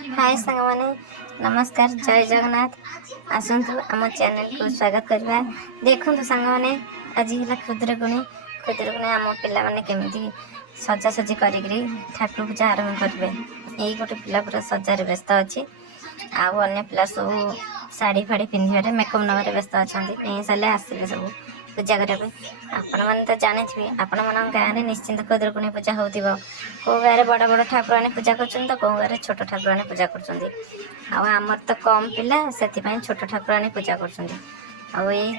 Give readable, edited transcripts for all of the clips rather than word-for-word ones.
हाय सांग माने नमस्कार जय जगन्नाथ आसतु आम चैनल को स्वागत करवा। देखु सांग माने आज है खुदुरकुणी आम पिला माने केमिति सजासजी करी ठाकुर पूजा आरंभ करेंगे। यही गोटे पिला पूरा सजार व्यस्त अच्छी आने पिला सब शाढ़ी फाड़ी पिंधारे मेकअप नबार व्यस्त अच्छा नहीं सारे आसवे सब पूजा करने आपण मैंने तो जानी आपण मान गाँव में निश्चिंत खुदुरकुणी पूजा हो कौ गाँव बड़ बड़ ठाकुराणी पूजा कर कौ गाँव छोट ठाकुराणी पूजा कर तो कम पिला से छोट ठाकुराणी पूजा कर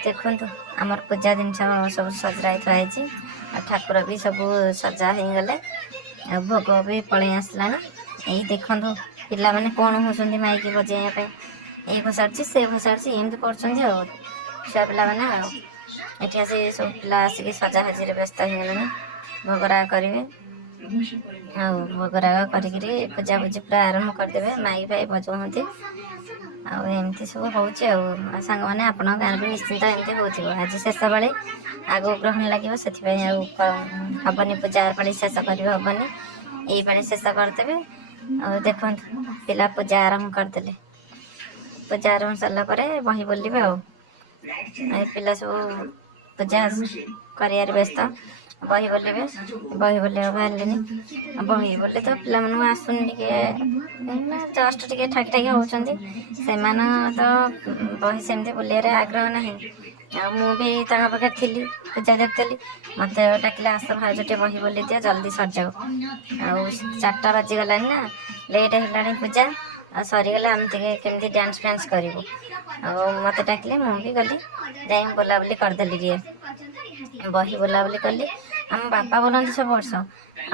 देखु आमर पूजा जिन सब सजराई थी ठाकुर भी सब सजा हो गले भोग भी पलि आसला। यही देखु पिला माने कौन होती माइक बजाइवाई ये घोषाड़ी से घोषाड़ी एमती कर छुआ पिला एठी आसी सब पिला आसिक सजासजी व्यस्त हो गले भोगराग करेंगे भोगराग करी पूजा पूजी पूरा आरंभ करदे माइक फाइक बजाऊँगी आमती सब हो सांग मैंने आप गाँव भी निश्चिंत एमती हो आज शेष बेले आग ग्रहण लगे से हबनी पूजा पाली शेष कर हबनी यही पानी शेष करदे देखु पिला पूजा आरंभ करदे पूजा आरंभ सरला बही बोलिए पिला सब पूजा कर व्यस्त बही बोलिए बही बोलिया बाहर बही बोले तो पिला मन आसुनि जस्ट टे ठाकी ठाकी होती से तो बही सेमती बोलियार आग्रह ना मुझे पाखे थी पूजा देखी मत डाकिले आस भाज टे बही बोली दिया जल्दी सर जाओ आ4टा बाजीगलानी ना लेट है पूजा आ सरीगला आम केमती डांस फांस करूँ मत डाकिले मुझे गली जा बोलाबुली करदेली टे बही बोलाबुली कली आम बापा बोलती सब वर्ष आ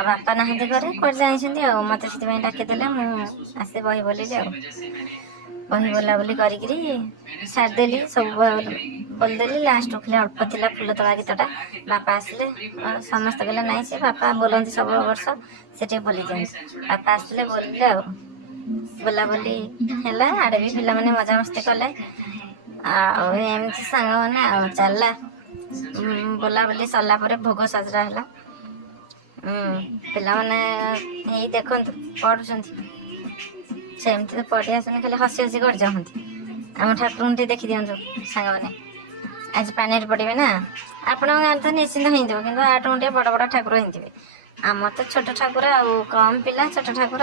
बापा ना घरे कौन जाइए मत से डाकीदे मुझे बही बोली बही बोलाबुली करी सारिदेली सब बोलदेली लास्ट खाली अल्प थी फूल तोड़ा गीतटा बापा आसिले समस्त कहले ना से बापा बोलती सब वर्ष से बोली जाए बापा आसिले बोलिले बोलाबुली है आड़े भी पिला माने मजा मस्ती कले आमती सांग मैंने चलला बोलाबुली सरला भोग सजरा है पिला माने यही देखु पढ़ुं सेमती तो पढ़ी आसने खाली हसी हसी कर जाती आम ठाकुर देखी दिंतु सांग मैंने आज पानी पड़े ना आपण गाँव तो निश्चिंत हो कि आठ गुंटे बड़ बड़ ठाकुर होते आम तो छोट ठाकुर कम पिला छोट ठाकुर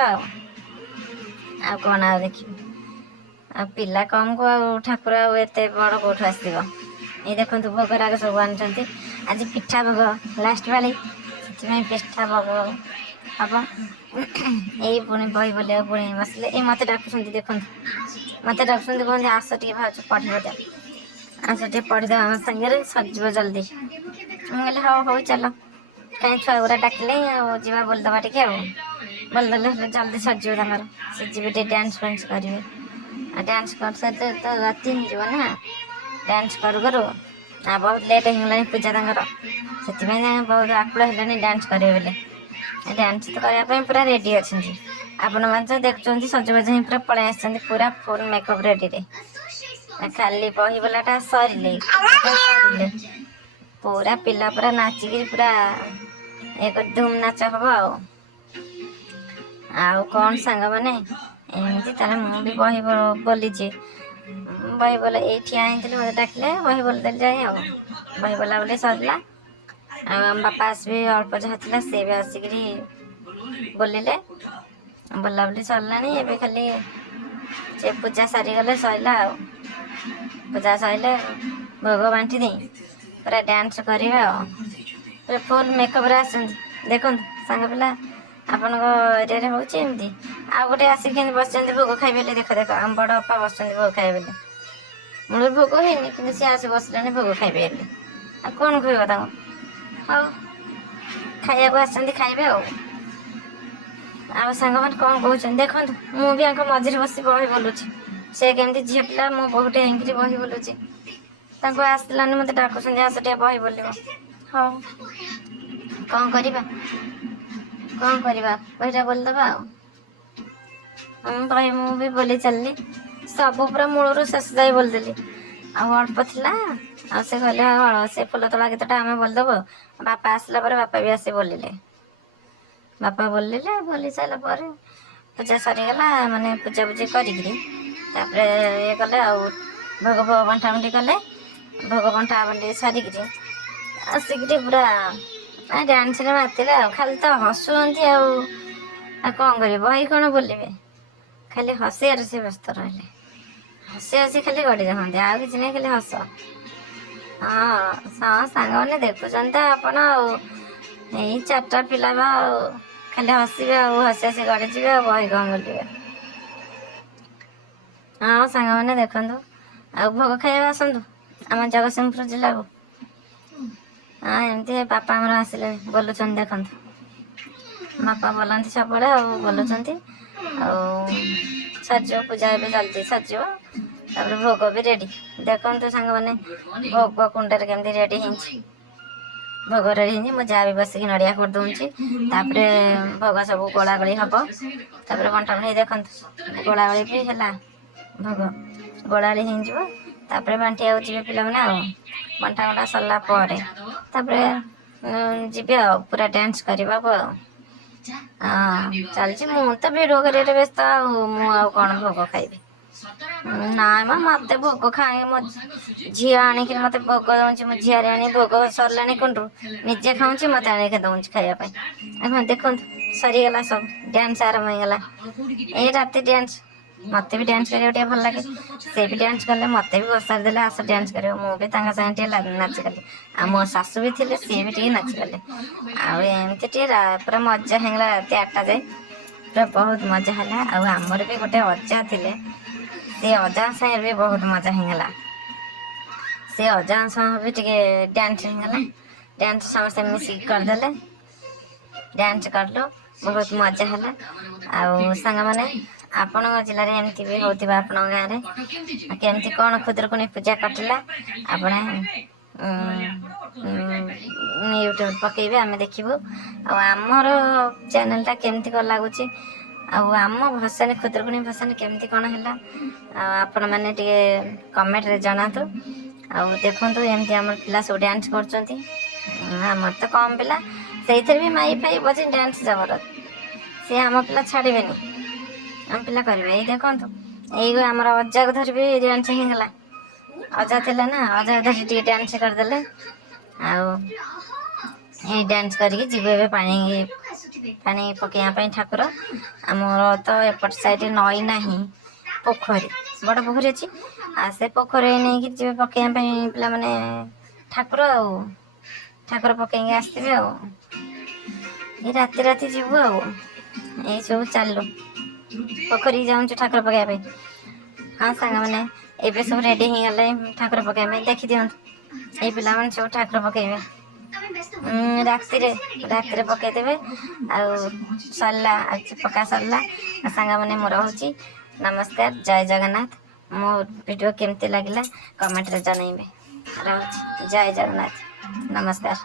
आ कौन आ देखिए पिला कम को ठाकुर एत बड़ कौट आस ये देखो भोगराग सब आनी आज पिठा भोग लास्ट बाली से पिठा भोग हम यही पुणी बही बोलिया पुणी बसले ये मत डाकुं देखो मत डाकुं कहते आस टे भाज पढ़े आस टे पढ़ीदे आम सागर सर जल्दी मुझे हाँ हूँ चल कहीं छुआ गुरा डाकिले जा बोलदबा टे बोलदे जल्दी सरजर से जी डांस फांस करेंगे डांस कर सारे तो राति होना डांस करू करू आ बहुत लेट होगा पूजा से बहुत आकुल है डांस करेंगे बोले डांस तो करने पूरा रेडी अच्छा आपण मैंने देखुं सजबाज ही पूरा पलि आस पूरा फुल मेकअप रेडी रे खाली बही बोलाटा सरिले पूरा पिला पूरा नाचिक पूरा एक धूम नाच हम कौन सांग मैंने एमती ताले मुझे बही बोलीचे बही बोला ये ठिया होती मत डाकिले बही बोलदेली जाए बही बोला बोले सरला आम बापा आसबे अल्प जहाँ थी सी भी आसिक बोलिले बोला बोली सरला ए खाली से पूजा सारीगले सरला पूजा सैले भोग बांटी दी पूरा डांस करवा पूरा फुल मेकअप आस देखो सांग पिला आपण एरिया होमती आ गए आसिक बस भोग खाइबे देख देख आम बड़ अपा बस भोग खाइबे मूल भोग है कि सी आस बसले भोग खाइबे आ कौन खुब हाँ खाया आसते खाइबे आ सांग मैंने कौन कौन देखो मुझे मझे बस बही बोलुची से केमती झील पिला मो बहुटे होंगे बही बोलुची आसलानी मत डाकुं आस टे बही बोल हाँ कौन करवा कौन करवा बहीटा बोलदबा बही मुझे बोली चलनी सब पूरा मूलर शेष जाए बोलदेली अल्प थी से कहले से फूल तोड़ा गीतटा आम बोलदेव बापा आसला बापा भी आसे बोलिले बापा बोलिले बोली सारा ପୂଜା ସରିଗଲା ମାନେ ପୂଜାପୂଜି କରିକିରି ତାପରେ ଇଏ କଲେ ଆଉ ଭୋଗ ଫୋଗ ବଣ୍ଟାବଣ୍ଟି କଲେ। ଭୋଗ ବଣ୍ଟାବଣ୍ଟି ସାରିକିରି ଆସିକିରି ପୁରା ଡ୍ୟାନ୍ସରେ ମାତିଲେ ଆଉ ଖାଲି ତ ହସୁଛନ୍ତି ଆଉ କ'ଣ କରିବେ ବହି କ'ଣ ବୋଲିବେ ଖାଲି ହସିବାରେ ସେ ବ୍ୟସ୍ତ ରହିଲେ। ହସି ହସି ଖାଲି ଗଡ଼ି ରହନ୍ତି ଆଉ କିଛି ନାହିଁ ଖାଲି ହସ। ହଁ ସାଙ୍ଗମାନେ ଦେଖୁଛନ୍ତି ତ ଆପଣ ଆଉ ଏଇ 4ଟା ପିଲା ବା ଆଉ ଖାଲି ହସିବେ ଆଉ ହସି ହସି ଗଡ଼ିଯିବେ ଆଉ ବହି କ'ଣ ବୋଲିବେ। ହଁ ସାଙ୍ଗମାନେ ଦେଖନ୍ତୁ ଆଉ ଭୋଗ ଖାଇବା ଆସନ୍ତୁ ଆମ ଜଗତସିଂହପୁର ଜିଲ୍ଲାକୁ। ହଁ ଏମିତି ବାପା ଆମର ଆସିଲେ ବୋଲୁଛନ୍ତି ଦେଖନ୍ତୁ ବାପା ବୋଲନ୍ତି ସବୁବେଳେ ଆଉ ବୋଲୁଛନ୍ତି ଆଉ ସରିଯିବ ପୂଜା ଏବେ ଜଲ୍ଦି ସରିଯିବ ତାପରେ ଭୋଗ ବି ରେଡ଼ି ଦେଖନ୍ତୁ ସାଙ୍ଗମାନେ ଭୋଗ କୁଣ୍ଡରେ କେମିତି ରେଡ଼ି ହେଇଛି। ଭୋଗ ରେଡ଼ି ହେଇଛି ମୋ ଯାଆ ବି ବସିକି ନଡ଼ିଆ କରିଦେଉଛି ତାପରେ ଭୋଗ ସବୁ ଗୋଳାଗୋଳି ହେବ ତାପରେ ବଣ୍ଟାବଣ୍ଟି ଦେଖନ୍ତୁ ଗୋଳାଗୋଳି ବି ହେଲା ଭୋଗ ଗୋଳାଗୋଳି ହେଇଯିବ ତାପରେ ବାଣ୍ଟିବାକୁ ଯିବେ ପିଲାମାନେ ଆଉ ବଣ୍ଟା ସରିଲା ପରେ ତାପରେ ଯିବେ ଆଉ ପୁରା ଡ୍ୟାନ୍ସ କରିବାକୁ ଆଉ ଚାଲିଛି। ମୁଁ ତ ଭିଡ଼ିଓ କରିବାରେ ବ୍ୟସ୍ତ ଆଉ ମୁଁ ଆଉ କ'ଣ ଭୋଗ ଖାଇବି। ନାଇଁ ମତେ ଭୋଗ ଖାଏ ମୋ ଝିଅ ଆଣିକିରି ମତେ ଭୋଗ ଦଉଛି ମୋ ଝିଆରୀ ଆଣି ଭୋଗ ସରିଲାଣି କୁଣ୍ଡରୁ ନିଜେ ଖାଉଛି ମତେ ଆଣିକି ଦଉଛି ଖାଇବା ପାଇଁ। ଆଉ ଦେଖନ୍ତୁ ସରିଗଲା ସବୁ ଡ୍ୟାନ୍ସ ଆରମ୍ଭ ହେଇଗଲା ଏଇ ରାତି ଡ୍ୟାନ୍ସ। ମତେ ବି ଡ୍ୟାନ୍ସ କରିବାକୁ ଟିକେ ଭଲ ଲାଗେ ସେ ବି ଡ୍ୟାନ୍ସ କଲେ ମତେ ବି ବସାରି ଦେଲେ ଆସ ଡ୍ୟାନ୍ସ କରିବ ମୁଁ ବି ତାଙ୍କ ସାଙ୍ଗେ ଟିକେ ନାଚିଗଲି ଆଉ ମୋ ଶାଶୁ ବି ଥିଲେ ସିଏ ବି ଟିକେ ନାଚିଗଲେ ଆଉ ଏମିତି ଟିକେ ପୁରା ମଜା ହେଇଗଲା ରାତି 8ଟା ଯାଏ ପୁରା ବହୁତ ମଜା ହେଲା। ଆଉ ଆମର ବି ଗୋଟେ ଅଜା ଥିଲେ ସେ ଅଜା ସାଙ୍ଗରେ ବି ବହୁତ ମଜା ହେଇଗଲା। ସେ ଅଜା ସହ ବି ଟିକେ ଡ୍ୟାନ୍ସ ହେଇଗଲା ଡ୍ୟାନ୍ସ ସମସ୍ତେ ମିଶିକି କରିଦେଲେ ଡ୍ୟାନ୍ସ କଲୁ ବହୁତ ମଜା ହେଲା। ଆଉ ସାଙ୍ଗମାନେ ଆପଣଙ୍କ ଜିଲ୍ଲାରେ ଏମିତି ବି ହେଉଥିବ ଆପଣଙ୍କ ଗାଁରେ କେମିତି କ'ଣ ଖୁଦୁରୁକୁଣୀ ପୂଜା କଟିଲା ଆପଣ ୟୁଟ୍ୟୁବ୍ ପକେଇବେ ଆମେ ଦେଖିବୁ। ଆଉ ଆମର ଚ୍ୟାନେଲ୍ଟା କେମିତି କ'ଣ ଲାଗୁଛି ଆଉ ଆମ ଭସାଣି ଖୁଦୁରୁକୁଣୀ ଭସାଣି କେମିତି କ'ଣ ହେଲା ଆଉ ଆପଣମାନେ ଟିକେ କମେଣ୍ଟରେ ଜଣାନ୍ତୁ। ଆଉ ଦେଖନ୍ତୁ ଏମିତି ଆମର ପିଲା ସବୁ ଡ୍ୟାନ୍ସ କରୁଛନ୍ତି ଆମର ତ କମ୍ ପିଲା ସେଇଥିରେ ବି ମାଇକ୍ ଫାଇକ୍ ବଜେଇ ଡ୍ୟାନ୍ସ ଜବରଦସ୍ତ ସେ ଆମ ପିଲା ଛାଡ଼ିବେନି ଆମ ପିଲା କରିବେ। ଏଇ ଦେଖନ୍ତୁ ଏଇ ଆମର ଅଜାକୁ ଧରିବି ଡ୍ୟାନ୍ସ ହେଇଗଲା ଅଜା ଥିଲେ ନା ଅଜା ଧରି ଟିକେ ଡ୍ୟାନ୍ସ କରିଦେଲେ ଆଉ ଏଇ ଡ୍ୟାନ୍ସ କରିକି ଯିବୁ ଏବେ ପାଣି ପକେଇବା ପାଇଁ ଠାକୁର। ଆମର ତ ଏପଟ ସାଇଡ଼୍ ନଈ ନାହିଁ ପୋଖରୀ ବଡ଼ ପୋଖରୀ ଅଛି ଆଉ ସେ ପୋଖରୀ ନେଇକି ଯିବେ ପକେଇବା ପାଇଁ ପିଲାମାନେ ଠାକୁର ଆଉ ଠାକୁର ପକେଇକି ଆସିଥିବେ ଆଉ ଏଇ ରାତି ଯିବୁ ଆଉ ଏଇସବୁ ଚାଲୁ ପୋଖରୀକି ଯାଉଛୁ ଠାକୁର ପକେଇବା ପାଇଁ। ହଁ ସାଙ୍ଗମାନେ ଏବେ ସବୁ ରେଡ଼ି ହେଇଗଲେ ଠାକୁର ପକେଇବା ପାଇଁ ଦେଖିଦିଅନ୍ତୁ ଏଇ ପିଲାମାନେ ସବୁ ଠାକୁର ପକେଇବେ ରାତିରେ ପକେଇଦେବେ ଆଉ ସରିଲା ଆଜି ପକା ସରିଲା। ସାଙ୍ଗମାନେ ମୁଁ ରହୁଛି ନମସ୍କାର ଜୟ ଜଗନ୍ନାଥ। ମୋ ଭିଡ଼ିଓ କେମିତି ଲାଗିଲା କମେଣ୍ଟରେ ଜଣାଇବେ। ରହୁଛି ଜୟ ଜଗନ୍ନାଥ ନମସ୍କାର।